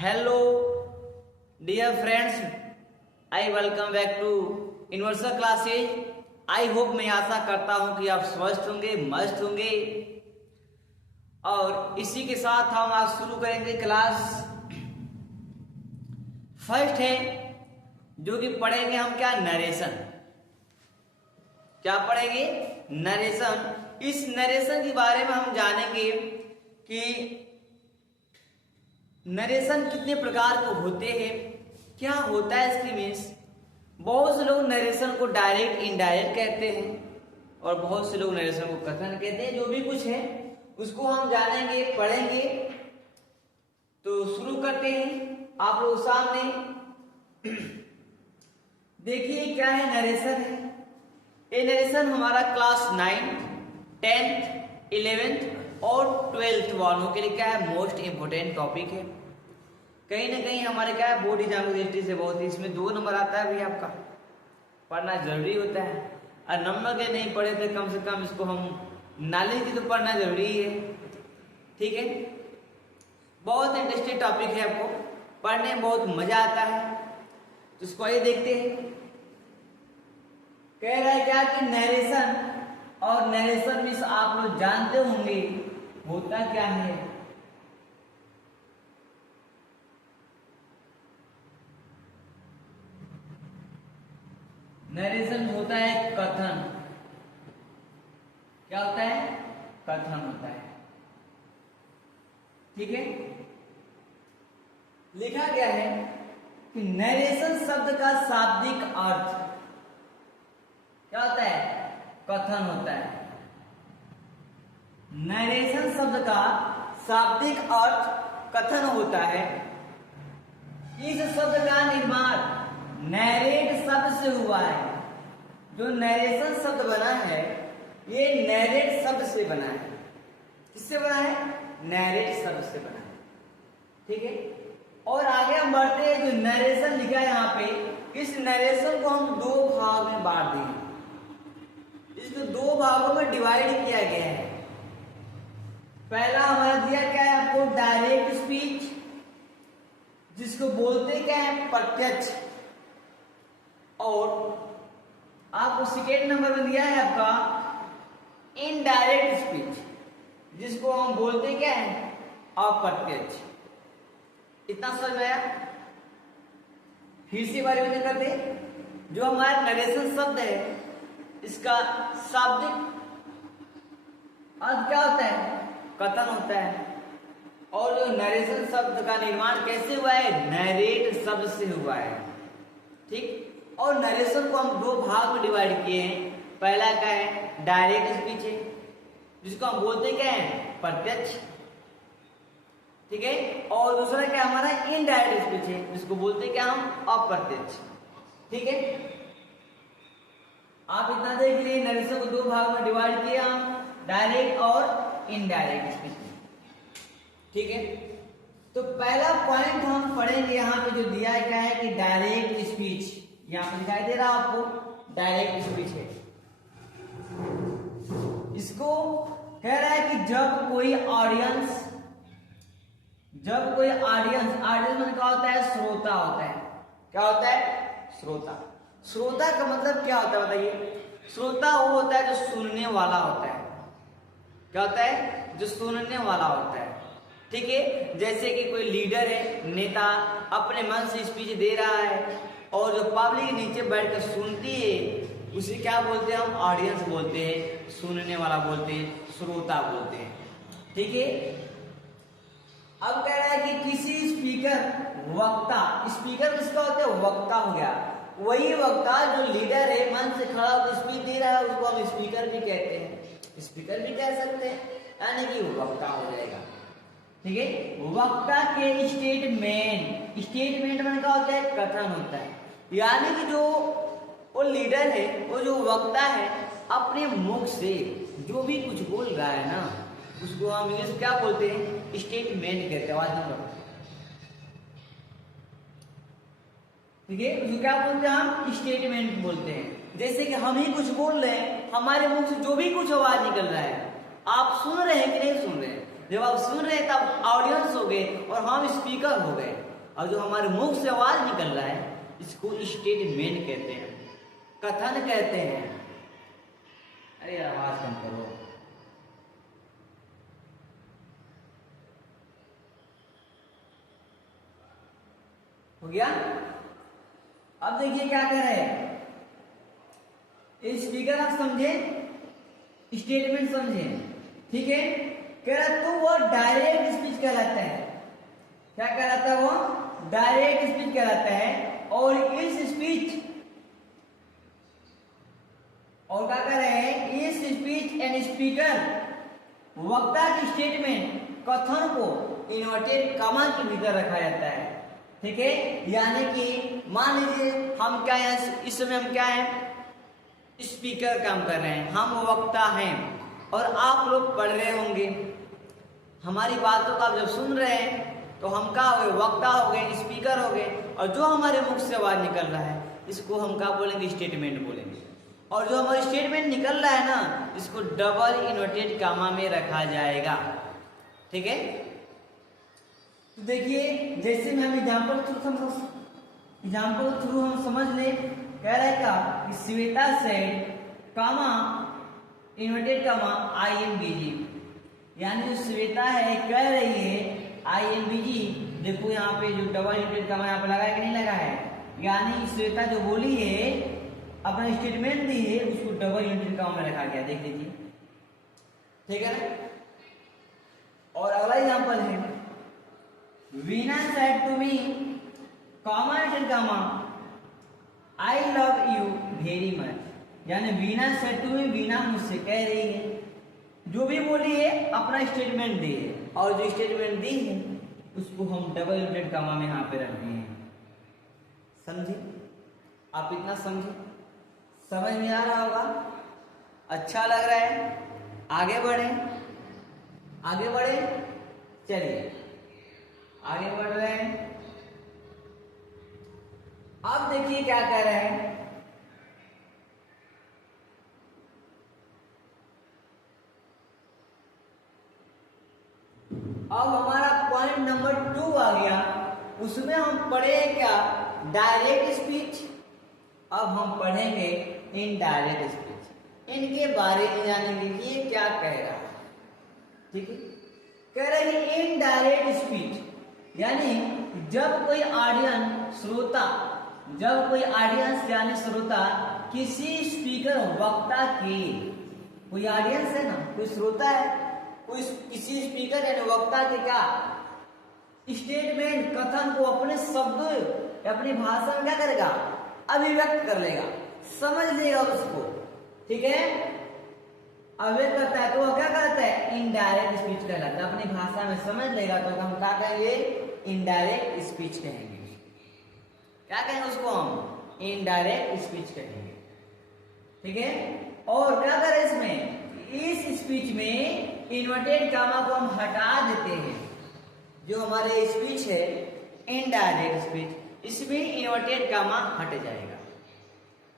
Hello dear friends, I welcome back to universal classes. I hope, मैं आशा करता हूं कि आप स्वस्थ होंगे, मस्त होंगे। और इसी के साथ हम आज शुरू करेंगे क्लास फर्स्ट है, जो कि पढ़ेंगे हम क्या, नरेशन। क्या पढ़ेंगे? नरेशन। इस नरेशन के बारे में हम जानेंगे कि नरेशन कितने प्रकार के होते हैं, क्या होता है इसकी मीन्स। बहुत से लोग नरेशन को डायरेक्ट इनडायरेक्ट कहते हैं और बहुत से लोग नरेशन को कथन कहते हैं। जो भी कुछ है उसको हम जानेंगे, पढ़ेंगे। तो शुरू करते हैं। आप लोग सामने देखिए क्या है, नरेशन है। ये नरेशन हमारा क्लास 9, 10th, 11th और 12th वालों के लिए क्या है, मोस्ट इंपोर्टेंट टॉपिक है। कहीं ना कहीं हमारे क्या है, बोर्ड एग्जाम की दृष्टि से बहुत ही इसमें 2 नंबर आता है भी, आपका पढ़ना जरूरी होता है। और नंबर के नहीं पढ़े तो कम से कम इसको हम नॉलेज की तो पढ़ना जरूरी है। ठीक है, बहुत इंटरेस्टिंग टॉपिक है, आपको पढ़ने में बहुत मजा आता है। तो इसको आइए देखते हैं। कह रहा है क्या कि नरेशन, और नरेशन मीन्स आप लोग जानते होंगे होता क्या है। नरेशन होता है कथन। क्या होता है? कथन होता है। ठीक है, लिखा गया है कि नरेशन शब्द का शाब्दिक अर्थ क्या होता है? कथन होता है। नरेशन शब्द का शाब्दिक अर्थ कथन होता है। इस शब्द का निर्माण नैरेट शब्द से हुआ है। जो नरेशन शब्द बना है ये नैरेट शब्द से बना है। किससे बना है? नैरेट शब्द से बना है। ठीक है, और आगे हम बढ़ते हैं। जो नरेशन लिखा है यहाँ पे, इस नरेशन को हम 2 भाग में बांट देंगे। इसको 2 भागों में डिवाइड किया गया है। पहला हमारा दिया क्या है आपको, डायरेक्ट स्पीच, जिसको बोलते क्या है, प्रत्यक्ष। और आपको सेकेंड नंबर में दिया है आपका इनडायरेक्ट स्पीच, जिसको हम बोलते क्या है, अप्रत्यक्ष। इतना समझ में आया? फिर से बारे में करते। जो हमारा नरेशन शब्द है इसका शाब्दिक अर्थ क्या होता है? कथन होता है। और जो नरेशन शब्द का निर्माण कैसे हुआ है? नरेट शब्द से हुआ है। ठीक, और नरेशन को हम 2 भाग में डिवाइड किए हैं। पहला क्या है, डायरेक्ट स्पीच है, जिसको हम बोलते क्या है, प्रत्यक्ष। ठीक है, और दूसरा क्या हमारा इनडायरेक्ट स्पीच है, जिसको बोलते क्या हम, अप्रत्यक्ष। ठीक है, आप इतना देख लीजिए। नरेशन को 2 भाग में डिवाइड किया हम, डायरेक्ट और इनडायरेक्ट स्पीच। ठीक है, तो पहला पॉइंट हम पढ़ेंगे यहाँ पे, जो दिया है क्या है कि डायरेक्ट स्पीच। यहाँ पे दिखाई दे रहा आपको, डायरेक्ट स्पीच है। इसको कह रहा है कि जब कोई ऑडियंस मतलब क्या होता है, श्रोता होता है। क्या होता है? श्रोता। श्रोता का मतलब क्या होता है बताइए? श्रोता वो होता है जो सुनने वाला होता है। क्या होता है? जो सुनने वाला होता है। ठीक है, जैसे कि कोई लीडर है, नेता अपने मन से स्पीच दे रहा है और जो पब्लिक नीचे बैठ कर सुनती है उसे क्या बोलते हैं हम? ऑडियंस बोलते हैं, सुनने वाला बोलते हैं, श्रोता बोलते हैं। ठीक है, अब कह रहा है कि किसी स्पीकर, वक्ता, स्पीकर किसका होता है? वक्ता हो गया। वही वक्ता जो लीडर है, मन से खड़ा होकर स्पीच दे रहा है, उसको हम स्पीकर भी कहते हैं। स्पीकर भी कह सकते हैं, यानी कि वक्ता हो जाएगा। ठीक है, वक्ता के स्टेटमेंट में क्या होता है? कथन होता है। यानी कि जो वो लीडर है, वो जो वक्ता है, अपने मुख से जो भी कुछ बोल रहा है ना, उसको हम इंग्लिश क्या बोलते हैं? स्टेटमेंट कहते हैं। आवाज नंबर, ठीक है, उसको क्या बोलते हैं हम? स्टेटमेंट बोलते हैं। जैसे कि हम ही कुछ बोल रहे हैं, हमारे मुख से जो भी कुछ आवाज निकल रहा है, आप सुन रहे हैं कि नहीं सुन रहे हैं? जब आप सुन रहे हैं तब ऑडियंस हो गए और हम स्पीकर हो गए। और जो हमारे मुख से आवाज निकल रहा है इसको स्टेटमेंट कहते हैं, कथन कहते हैं। अरे यार आवाज कम करो। हो गया। अब देखिए क्या कह रहे हैं, स्पीकर आप समझे, स्टेटमेंट समझे, ठीक है। कह रहा तो वो डायरेक्ट स्पीच कहलाता है। क्या कहलाता है? वो डायरेक्ट स्पीच कहलाता है। और इस स्पीच, और क्या कह रहे हैं, इस स्पीच एंड स्पीकर, वक्ता की स्टेटमेंट, कथन को इन्वर्टेड कॉमा के भीतर रखा जाता है, ठीक है। यानी कि मान लीजिए हम क्या है, इस समय हम क्या है, स्पीकर काम कर रहे हैं, हम वक्ता हैं और आप लोग पढ़ रहे होंगे। हमारी बातों को आप जब सुन रहे हैं तो हम क्या हो गए, वक्ता हो गए, स्पीकर हो गए। और जो हमारे मुख से आवाज निकल रहा है इसको हम क्या बोलेंगे, स्टेटमेंट बोलेंगे। और जो हमारा स्टेटमेंट निकल रहा है ना इसको डबल इन्वर्टेड कॉमा में रखा जाएगा, ठीक है। तो देखिए जैसे मैं हम एग्जाम्पल थ्रू हम समझ ले। कह रहा है क्या कि Shweta said comma inverted comma I am busy, यानी जो श्वेता है कह रही है आई एम बिजी। देखो यहाँ पे जो डबल इन्वर्टेड कामा यहाँ पे लगा है कि नहीं लगा है, यानी श्वेता जो बोली है अपना स्टेटमेंट दी है उसको डबल इन्वर्टेड कामा में रखा गया, देख लीजिए, ठीक है ना। और अगला एग्जांपल है, Veena said to me comma inverted comma I love you very much, यानी Veena said to me, Veena मुझसे कह रही है, जो भी बोली है अपना स्टेटमेंट दी है और जो स्टेटमेंट दी है उसको हम डबल इन्वर्टेड कॉमा में यहाँ पे रख दिए हैं। समझे? आप इतना समझे, समझ में आ रहा होगा, अच्छा लग रहा है। आगे बढ़े, आगे बढ़े, चलिए आगे बढ़ रहे हैं। अब देखिए क्या कह रहे हैं, अब हमारा पॉइंट नंबर 2 आ गया। उसमें हम पढ़े क्या, डायरेक्ट स्पीच। अब हम पढ़ेंगे इनडायरेक्ट स्पीच, इनके बारे में जानेंगे कि ये क्या कह रहा है, ठीक है। कह रहे हैं इनडायरेक्ट स्पीच यानी जब कोई ऑडियंस, श्रोता, जब कोई ऑडियंस यानी श्रोता किसी स्पीकर, वक्ता के, कोई ऑडियंस है ना, कोई श्रोता है, कोई किसी स्पीकर यानी वक्ता के क्या स्टेटमेंट, कथन को अपने शब्द, अपनी भाषा में क्या करेगा, अभिव्यक्त कर लेगा, समझ लेगा उसको, ठीक है। अभिव्यक्त करता है तो वह क्या करता है, इनडायरेक्ट स्पीच कहलाता है। अपनी भाषा में समझ लेगा तो हम क्या कहेंगे, इनडायरेक्ट स्पीच कहेंगे। क्या कहेंगे उसको हम, इनडायरेक्ट स्पीच कहेंगे, ठीक है। और क्या करें इसमें, इस स्पीच में इन्वर्टेड कॉमा को हम हटा देते हैं। जो हमारे स्पीच है इनडायरेक्ट स्पीच, इसमें इन्वर्टेड कॉमा हट जाएगा,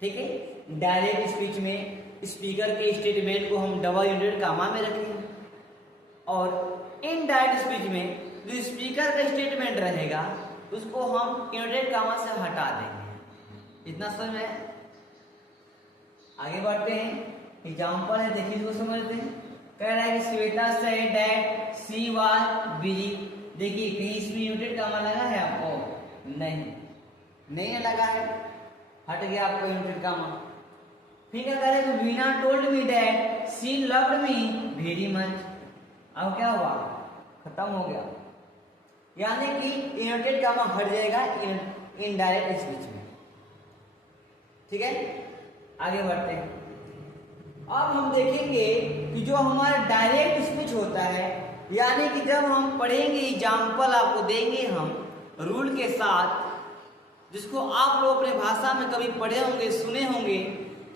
ठीक है। डायरेक्ट स्पीच में स्पीकर के स्टेटमेंट को हम डबल इन्वर्टेड कॉमा में रखेंगे और इनडायरेक्ट स्पीच में जो स्पीकर का स्टेटमेंट रहेगा उसको हम इन्वर्टेड कॉमा से हटा देंगे। इतना समझ में? आगे बढ़ते हैं, एग्जाम्पल है, देखिए इसको समझते हैं। कह रहा है कि Shweta said that she was busy. देखिए कहीं इसमें इन्वर्टेड कॉमा लगा है आपको? नहीं लगा है, हट गया आपको इन्वर्टेड कॉमा। फिर क्या करें, Veena told me that she loved me very much. अब क्या हुआ, खत्म हो गया, यानी कि इन्वर्टेड कॉमा हट जाएगा इनडायरेक्ट स्पीच में, ठीक है। आगे बढ़ते हैं। अब हम देखेंगे कि जो हमारा डायरेक्ट स्पीच होता है, यानी कि जब हम पढ़ेंगे, एग्जाम्पल आपको देंगे हम रूल के साथ, जिसको आप लोग अपने भाषा में कभी पढ़े होंगे, सुने होंगे,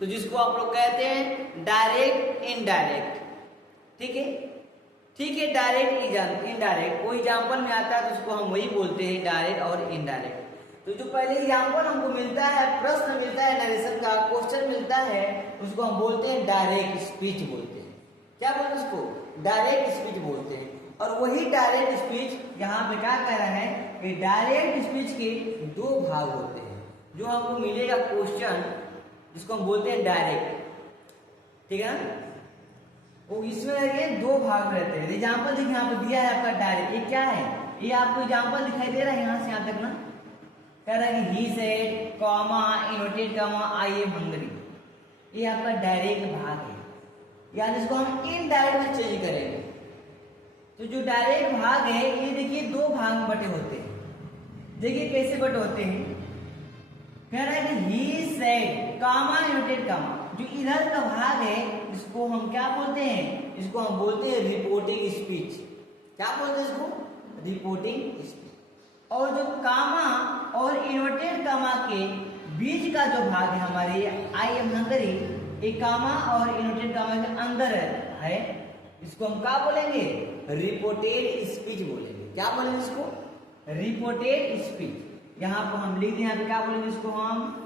तो जिसको आप लोग कहते हैं डायरेक्ट, इनडायरेक्ट, ठीक है, ठीक है। डायरेक्ट, इनडायरेक्ट, कोई एग्जाम्पल में आता है तो उसको हम वही बोलते हैं डायरेक्ट और इनडायरेक्ट। तो जो पहले एग्जाम्पल हमको मिलता है, प्रश्न मिलता है, नरेशन का क्वेश्चन मिलता है, उसको हम बोलते हैं डायरेक्ट स्पीच बोलते हैं। क्या बोलते हैं उसको, डायरेक्ट स्पीच बोलते हैं। और वही डायरेक्ट स्पीच यहाँ पे क्या कह रहा है कि डायरेक्ट स्पीच के दो भाग होते हैं। जो हमको मिलेगा क्वेश्चन जिसको हम बोलते हैं डायरेक्ट, ठीक है ना, वो इसमें देखिए दो भाग में रहते हैं। एग्जाम्पल देखिए यहाँ पे दिया है आपका डायरेक्ट, ये क्या है, ये आपको एग्जाम्पल दिखाई दे रहा है यहाँ से यहाँ तक ना, कह रहा है कि he said comma inverted comma I am hungry, ये आपका डायरेक्ट भाग है, यानी इसको हम इनडायरेक्ट में चेंज करेंगे। तो जो डायरेक्ट भाग है ये देखिए दो भाग में बटे होते हैं। देखिए कैसे बटे होते हैं, कह रहा है कि he said comma inverted comma, जो इधर का भाग है इसको हम क्या बोलते हैं, इसको हम बोलते हैं रिपोर्टिंग स्पीच। क्या बोलते हैं इसको, रिपोर्टिंग स्पीच। और जो कामा और इन्वर्टेड कामा के बीच का जो भाग है हमारे आई एम हंगरी, एक कामा और इन्वर्टेड कामा के अंदर है, इसको हम क्या बोलेंगे, रिपोर्टेड स्पीच बोलेंगे। क्या बोलेंगे इसको, रिपोर्टेड स्पीच। यहां पर हम लिख दें, यहाँ पे क्या बोलेंगे इसको हम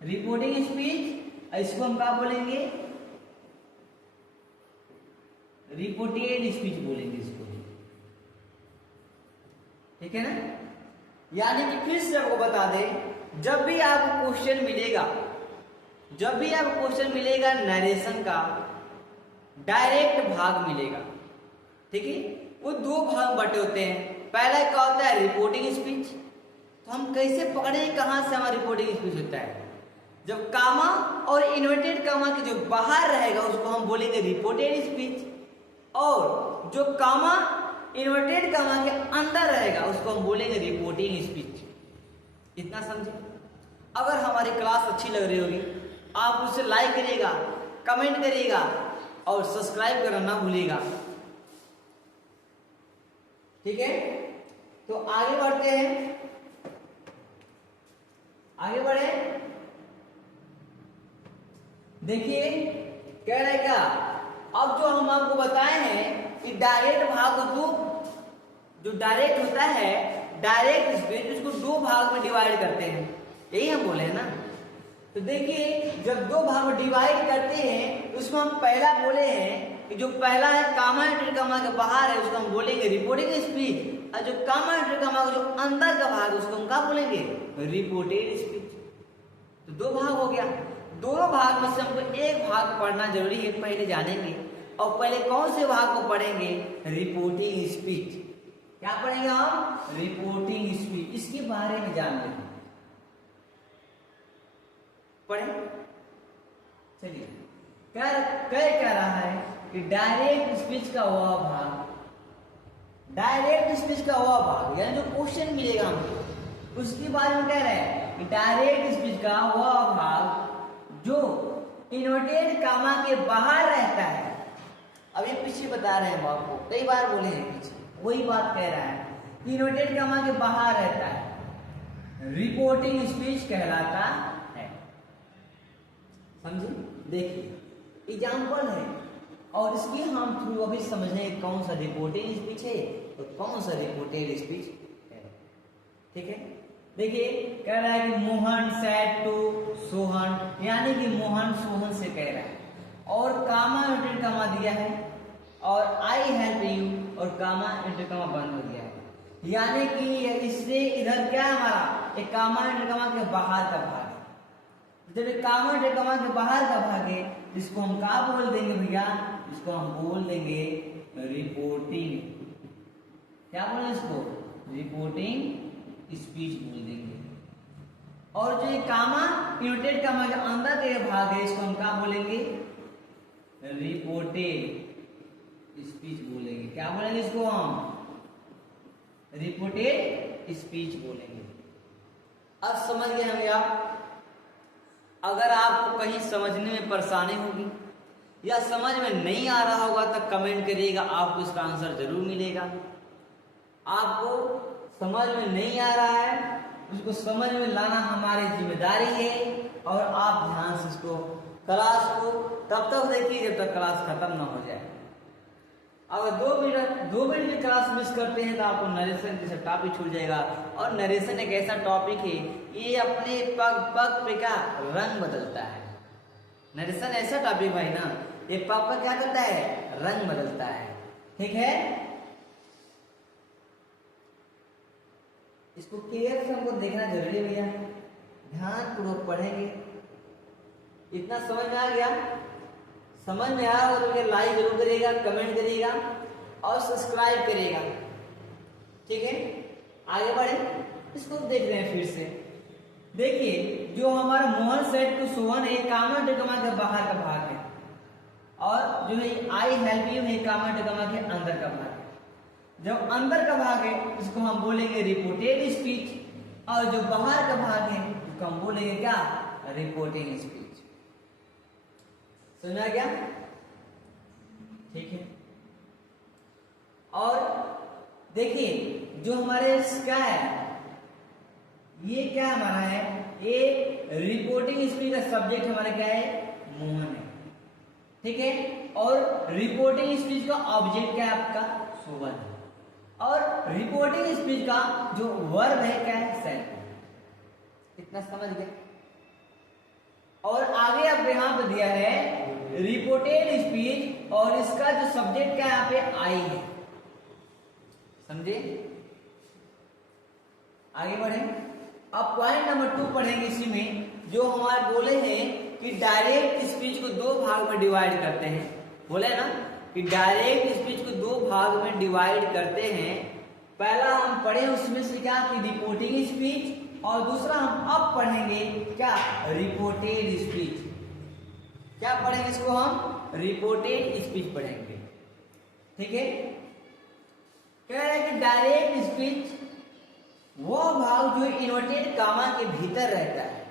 रिपोर्टिंग स्पीच, इसको हम क्या बोलेंगे, रिपोर्टेड स्पीच बोलेंगे इसको, ठीक है ना। यानी कि फिर से आपको बता दें, जब भी आपको क्वेश्चन मिलेगा, जब भी आपको क्वेश्चन मिलेगा नरेशन का डायरेक्ट भाग मिलेगा, ठीक है, वो दो भाग बटे होते हैं। पहला क्या होता है रिपोर्टिंग स्पीच। तो हम कैसे पकड़े कहां से हमारा रिपोर्टिंग स्पीच होता है, जब कामा और इन्वर्टेड कामा के जो बाहर रहेगा उसको हम बोलेंगे रिपोर्टेड स्पीच, और जो कामा इन्वर्टेड कामा के अंदर रहेगा उसको हम बोलेंगे रिपोर्टिंग स्पीच। इतना समझे। अगर हमारी क्लास अच्छी लग रही होगी आप उसे लाइक करिएगा, कमेंट करिएगा और सब्सक्राइब करना ना भूलिएगा, ठीक है। तो आगे बढ़ते हैं, आगे बढ़े। देखिए कह रहे क्या, अब जो हम आपको बताए हैं कि डायरेक्ट भाग को जो डायरेक्ट होता है डायरेक्ट स्पीच, उसको दो भाग में डिवाइड करते हैं, यही हम बोले हैं ना। तो देखिए जब दो भाग में डिवाइड करते हैं उसमें हम पहला बोले हैं कि जो पहला है कामा इंटर कामा के बाहर है उसको हम बोलेंगे रिपोर्टिंग स्पीच, और जो कामा इंटर कामा का जो अंदर का भाग उसको हम क्या बोलेंगे, रिपोर्टेड स्पीच। तो दो भाग हो गया। दोनों भाग में से हमको एक भाग पढ़ना जरूरी है, पहले जानेंगे। और पहले कौन से भाग को पढ़ेंगे, रिपोर्टिंग स्पीच। क्या पढ़ेंगे हम, रिपोर्टिंग स्पीच, इसके बारे में जान लेंगे। पढ़े चलिए। कह रहा है कि डायरेक्ट स्पीच का वह भाग, डायरेक्ट स्पीच का वह भाग यानी जो क्वेश्चन मिलेगा हमको उसके बारे में कह रहे हैं कि डायरेक्ट स्पीच का वह भाग जो इन्वर्टेड कामा के बाहर रहता है। अब ये पीछे बता रहे हैं आपको, कई बार बोले हैं पीछे, वही बात कह रहा है कि इन्वर्टेड कामा के बाहर रहता है, रिपोर्टिंग स्पीच कहलाता है। समझे। देखिए एग्जाम्पल है और इसकी हम थ्रू अभी समझेंगे कौन सा रिपोर्टिंग स्पीच है तो कौन सा रिपोर्टेड स्पीच है, ठीक है। देखिए कह रहा है कि मोहन सेड टू सोहन, यानी कि मोहन सोहन से कह रहा है, और कामा इंटर कामा दिया है, और आई हेल्प यू और कामा इंटर कामा बंद हो गया है, यानी कि इससे इधर क्या है हमारा एक कामा इंटर कामा के बाहर का भाग है। जब एक कामा इंटर कामा के बाहर का भाग है इसको हम क्या बोल देंगे भैया, इसको हम बोल देंगे रिपोर्टिंग, क्या बोले इसको, रिपोर्टिंग स्पीच बोल देंगे। और जो ये कामा इन्वर्टेड कामा के अंदर के भाग है इसको हम क्या बोलेंगे, रिपोर्टेड स्पीच बोलेंगे। क्या बोलेंगे इसको हम, रिपोर्टेड स्पीच बोलेंगे। अब समझ गए हमें आप। अगर आपको कहीं समझने में परेशानी होगी या समझ में नहीं आ रहा होगा तो कमेंट करिएगा, आपको इसका आंसर जरूर मिलेगा। आपको समझ में नहीं आ रहा है उसको समझ में लाना हमारी जिम्मेदारी है, और आप ध्यान से इसको क्लास को तब तक देखिए जब तक क्लास खत्म ना हो जाए। अगर 2 मिनट की क्लास मिस करते हैं तो आपको नरेशन जैसा टॉपिक छूट जाएगा, और नरेशन एक ऐसा टॉपिक है ये अपने पग पग पे का रंग बदलता है। नरेशन ऐसा टॉपिक भाई ना, ये पापा क्या करता है, रंग बदलता है। ठीक है, इसको क्लियर से हमको देखना जरूरी है भैया, ध्यान पूर्वक पढ़ेंगे। इतना समझ में आ गया? समझ में आया हो तो लाइक जरूर करिएगा, कमेंट करिएगा और सब्सक्राइब करिएगा। ठीक है, आगे बढ़े, इसको देख रहे हैं फिर से। देखिए, जो हमारा मोहन सेट टू सोहन है, कामा टिकमा के बाहर का भाग है, और जो है आई हेल्प यू है कामा टिकमा के अंदर का भाग है। जब अंदर का भाग है इसको हम बोलेंगे रिपोर्टेड स्पीच, और जो बाहर का भाग है उसको हम बोलेंगे क्या, रिपोर्टिंग स्पीच। सुना क्या? ठीक है, और देखिए जो हमारे क्या है, ये क्या हमारा है, ये रिपोर्टिंग स्पीच का सब्जेक्ट हमारा क्या है, मोहन है। ठीक है, और रिपोर्टिंग स्पीच का ऑब्जेक्ट क्या है आपका, सोहन है, और रिपोर्टिंग स्पीच का जो वर्ब है क्या है, सेल्फ। इतना समझ गए? और आगे अब यहाँ पे दिया है रिपोर्टेड स्पीच, और इसका जो सब्जेक्ट क्या है यहाँ पे, आई है। समझे? आगे बढ़े, अब पॉइंट नंबर 2 पढ़ेंगे इसी में, जो हमारे बोले हैं कि डायरेक्ट स्पीच को 2 भाग में डिवाइड करते हैं। बोले ना कि डायरेक्ट स्पीच को 2 भाग में डिवाइड करते हैं। पहला हम पढ़े उसमें से क्या, कि रिपोर्टिंग स्पीच, और दूसरा हम अब पढ़ेंगे क्या, रिपोर्टेड स्पीच। क्या पढ़ेंगे इसको हम, रिपोर्टेड स्पीच पढ़ेंगे। ठीक है, कह रहे हैं कि डायरेक्ट स्पीच वो भाग जो इन्वर्टेड कामा के भीतर रहता है।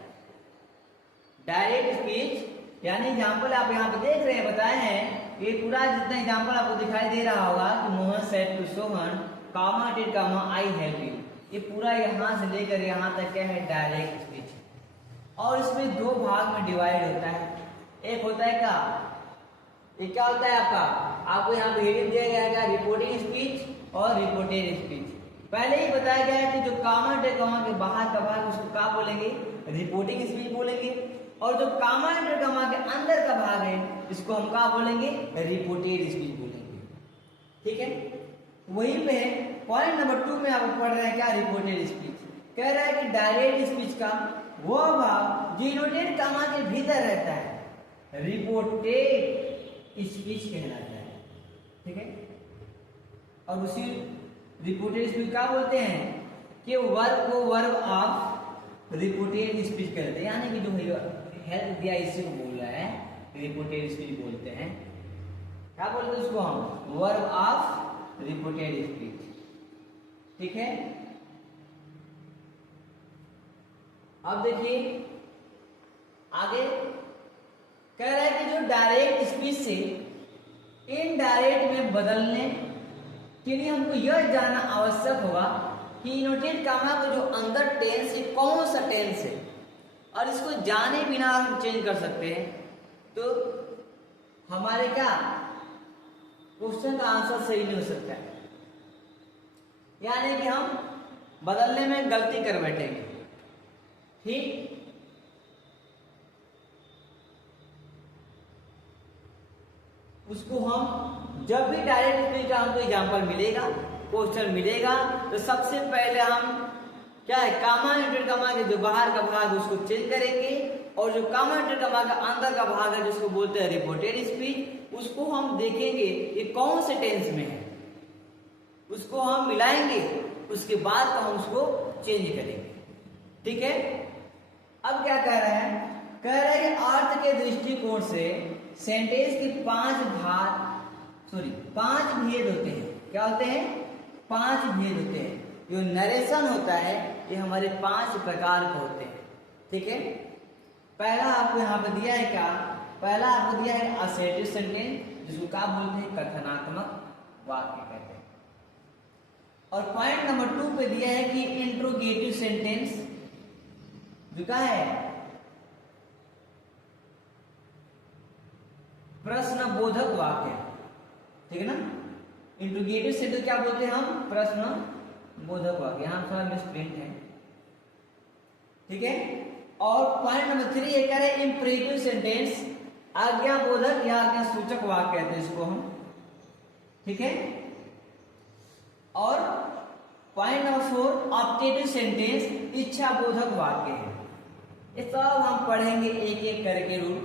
डायरेक्ट स्पीच यानी एग्जाम्पल आप यहाँ पे देख रहे हैं, बताए हैं, ये पूरा जितना एग्जाम्पल आपको दिखाई दे रहा होगा कि Mohan said to Sohan comma टिड कामा आई हेल्प यू, ये पूरा यहाँ से लेकर यहाँ तक क्या है, डायरेक्ट स्पीच। और इसमें 2 भाग में डिवाइड होता है। एक होता है क्या, ये क्या होता है आपका, आपको यहाँ पे हेडिंग दिया गया है क्या, रिपोर्टिंग स्पीच और रिपोर्टेड स्पीच। पहले ही बताया गया है कि जो कामा टिड कामा के बाहर का भाग उसको क्या बोलेंगे, रिपोर्टिंग स्पीच बोलेंगे, और जो कामा टिड कामा के अंदर का भाग है इसको हम क्या बोलेंगे, रिपोर्टेड स्पीच बोलेंगे। ठीक है, वहीं पे पॉइंट नंबर 2 में आप पढ़ रहे हैं क्या, रिपोर्टेड स्पीच। कह रहा है कि डायरेक्ट स्पीच का वो भाग जो इन्वर्टेड कामा के भीतर रहता है, रिपोर्टेड स्पीच कहलाता है। ठीक है, और उसी रिपोर्टेड स्पीच क्या बोलते हैं, कि वर्ब को वर्ब ऑफ रिपोर्टेड स्पीच कहते हैं। यानी कि जो हेल्प दिया इसी को बोल रहा है, रिपोर्टेड स्पीच बोलते हैं। क्या बोलते हैं उसको हम, वर्ब ऑफ रिपोर्टेड स्पीच। ठीक है, अब देखिए आगे कह रहा है कि जो डायरेक्ट स्पीच से इनडायरेक्ट में बदलने के लिए हमको यह जानना आवश्यक होगा कि इनवर्टेड कामा का जो अंदर टेंस है कौन सा टेंस है, और इसको जाने बिना हम चेंज कर सकते हैं तो हमारे क्या क्वेश्चन का आंसर सही नहीं हो सकता है। यानी कि हम बदलने में गलती कर बैठेंगे। ठीक, उसको हम जब भी डायरेक्ट स्पीच का हमको एग्जाम्पल मिलेगा, क्वेश्चन मिलेगा, तो सबसे पहले हम क्या है, कामा इंटर कामा के जो बाहर का भाग है उसको चेंज करेंगे, और जो कामा इंटर कामा का अंदर का भाग है जिसको बोलते हैं रिपोर्टेड स्पीच, उसको हम देखेंगे ये कौन से टेंस में है, उसको हम मिलाएंगे, उसके बाद तो हम उसको चेंज करेंगे। ठीक है, अब क्या कह रहा है, कह रहा है कि अर्थ के दृष्टिकोण से सेंटेंस के 5 भेद होते हैं। क्या होते हैं, 5 भेद होते हैं। जो नरेशन होता है ये हमारे 5 प्रकार के होते हैं। ठीक है, पहला आपको यहाँ पे दिया है क्या, पहला आपको दिया है असर्टिव सेंटेंस, जिसको क्या बोलते हैं, कथनात्मक वाक्य कहते हैं। और पॉइंट नंबर 2 पे दिया है कि इंट्रोगेटिव सेंटेंस, जो क्या है, प्रश्न बोधक वाक्य। ठीक है ना, इंट्रोगेटिव सेंटेंस क्या बोलते हैं हम, प्रश्न बोधक वाक्य। यहां थोड़ा मिसप्रिंट है। ठीक है, और पॉइंट नंबर 3 ये कह रहे हैं इंपरेटिव सेंटेंस, आज्ञाबोधक या आज्ञा सूचक वाक्य कहते हैं इसको हम, ठीक है। और पॉइंट नंबर 4 ऑप्टेटिव सेंटेंस इच्छा बोधक वाक्य है। ये सब हम पढ़ेंगे एक एक करके रूल,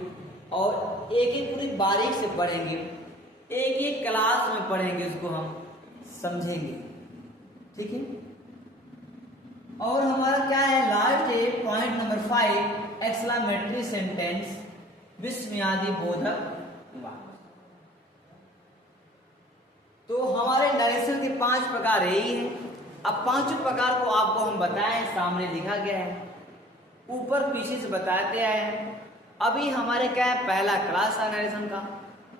और एक एक पूरी बारीक से पढ़ेंगे, एक एक क्लास में पढ़ेंगे, उसको हम समझेंगे, ठीक है। और हमारा क्या है लास्ट है पॉइंट नंबर 5 एक्सक्लेमेटरी सेंटेंस विस्मयादि बोधक वाक्य। तो हमारे नरेशन के 5 प्रकार यही है। अब 5 प्रकार को आपको हम बताएं, सामने लिखा गया है, ऊपर पीछे से बताते आए हैं। अभी हमारे क्या है पहला क्लास है नरेशन का,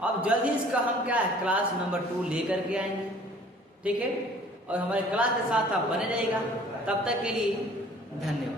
अब जल्दी इसका हम क्या है क्लास नंबर 2 लेकर के आएंगे, ठीक है। और हमारे क्लास के साथ आप बने रहेगा। तब तक के लिए धन्यवाद।